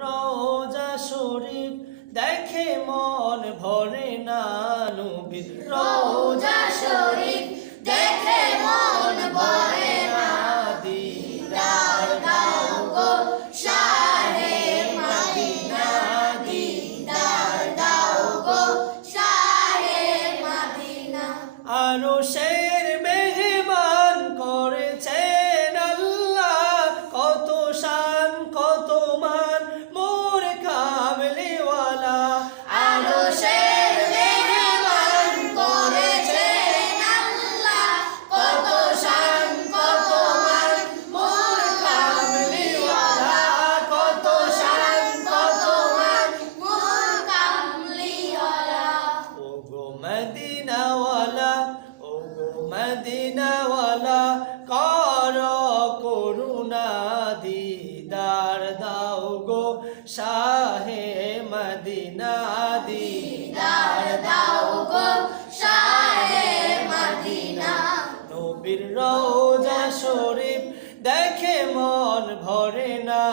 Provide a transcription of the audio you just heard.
রওজা শরীফ দেখে মন ভরে না, নবীর রওজা শরীফ দেখে মন ভরে না, দিদার দাও গো শাহে মদিনা, দিদার দাও গো শাহে মদিনা। আরশের মেহমান করেছেন আল্লাহ, কত শান কত মান মোর কামলিওয়ালা। আরশের মেহমান করেছেন আল্লাহ, কত শান কত মান মোর কামলিওয়ালা, কত শান কত মান মোর কামলিওয়ালা। ও গো মদিনাওয়ালা, ও গো মদিনাওয়ালা, কর করুণা, দিদার দাও গো শাহে মদিনা, দিদার দাও গো শাহে মদিনা। নবীর রওজা শরীফ দেখে মন ভরে না,